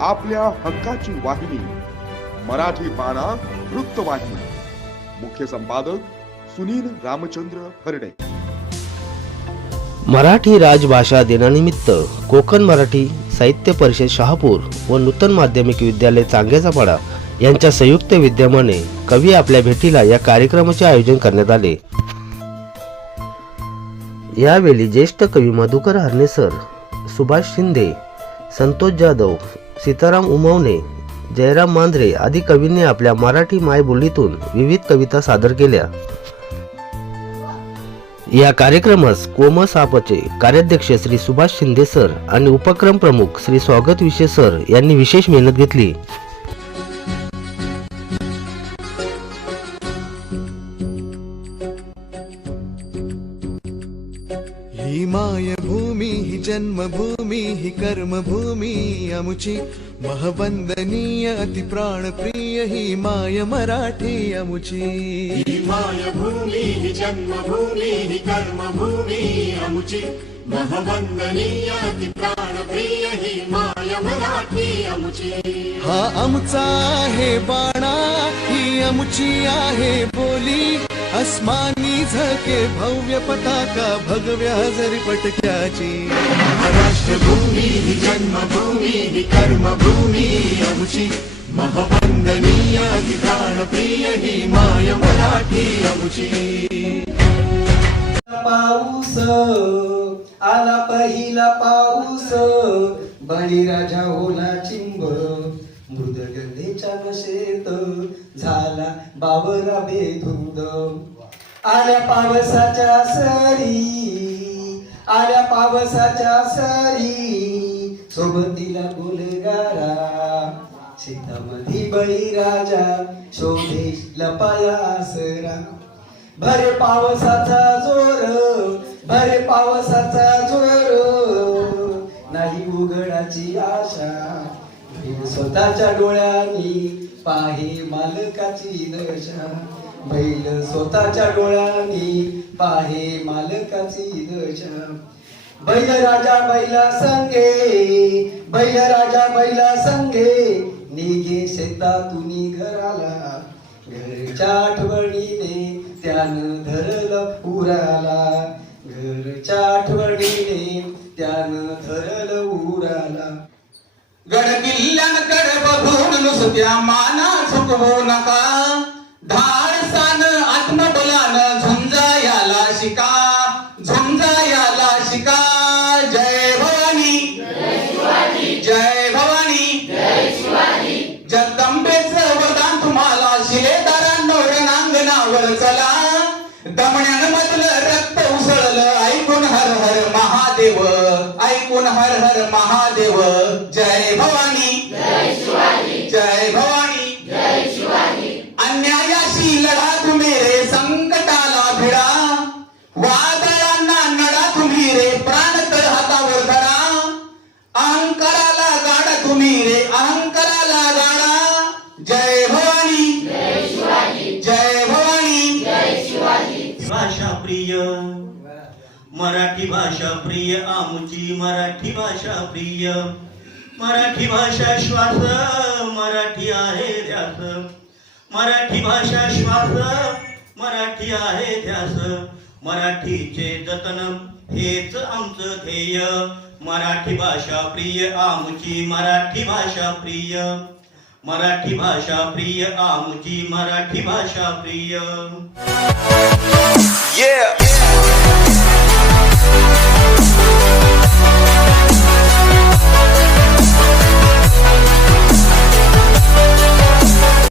आपल्या हक्काची वाहिनी मराठी बाणा वृत्तवाहिनी. मुख्य संपादक सुनील रामचंद्र फरडे. मराठी राजभाषा दिनानिमित्त कोकण मराठी साहित्य परिषद शहापूर व नूतन माध्यमिक विद्यालय चांगेचापाडा यांच्या संयुक्त विद्यमाने कवी आपल्या भेटीला या कार्यक्रमाचे आयोजन करण्यात आले. यावेळी ज्येष्ठ कवी मधुकर हरणे सर, सुभाष शिंदे, संतोष जाधव, सीताराम उमवणे, जयराम मांद्रे आदी कवींनी आपल्या मराठी मायबोलीतून विविध कविता सादर केल्या. या कार्यक्रमास कोमसापचे कार्याध्यक्ष श्री सुभाष शिंदे सर आणि उपक्रम प्रमुख श्री स्वागत विशे सर यांनी विशेष मेहनत घेतली. ही मायभूमी ही जन्मभूमी ही कर्मभूमी अमुची महवंदनीय अति प्राणप्रिय ही माय मराठी अमुची. ही मायभूमी ही जन्मभूमी ही कर्मभूमी अमुची महवंदनीय अति प्राणप्रिय ही माय मराठी अमुची. हा आमचा आहे बाणा ही अमुची आहे बोली अस्मानी झके भव्य पताका भगव्या हजरी पटक्याची. महाराष्ट्रभूमी ही जन्मभूमी ही कर्मभूमी अमुची महवंदनीय अति प्राणप्रिय ही माय मराठी अमुची. पाऊस आला पहिला पाऊस बळीराजा होला चिंब मृदगंधेच्या नशेत झाला बावरा बेधुंद. आल्या पावसाच्या सरी आल्या पावसाच्या सरी सोबतीला गुलगारा शेतामध्ये बळीराजा शोधे लपाया आसरा. भरे पावसाचा जोर भरे पावसाचा जोर नाही उघडाची आशा स्वतःच्या डोळ्यांनी पाहे मालकाची दशा. बैल स्वतःच्या डोळ्यांनी पाहे मालकाची दशा. बैल राजा बैला संगे बैल राजा बैला संगे निघे शेतातून घराला. घरच्या आठवणीने त्यानं धरलं उराला घरच्या आठवणीने त्यानं धरलं उराला. गड किल्ल्यांकडे बघून नुसत्या माना झुकवू नका. धाडसान आत्मबलानं झुंजायाला शिका झुंजायाला शिका. जय भवानी जय भवानी जगदंबेचं वरदान तुम्हाला शिलेदारांनो रणांगणावर चला. दमण्यांमधलं रक्त उसळलं ऐकून हर हर महादेव ऐकून हर हर महादेव. जय भवानी जय भवानी अन्यायाशी लढा तुम्ही रे संकटाला भिडा. वादळांना नडा तुम्ही रे प्राण तळ हातावर धरा. अहंकाराला गाडा तुम्ही रे अहंकाराला गाडा. जय भवानी जय भवानी. भाषा प्रिय मराठी भाषा प्रिय आमुची मराठी भाषा प्रिय. मराठी भाषा श्वास मराठी आहे ध्यास. मराठी भाषा श्वास मराठी आहे ध्यास. मराठीचे जतन हेच आमचं ध्येय. मराठी भाषा प्रिय आमुची मराठी भाषा प्रिय. मराठी भाषा प्रिय आमुची मराठी भाषा प्रिय.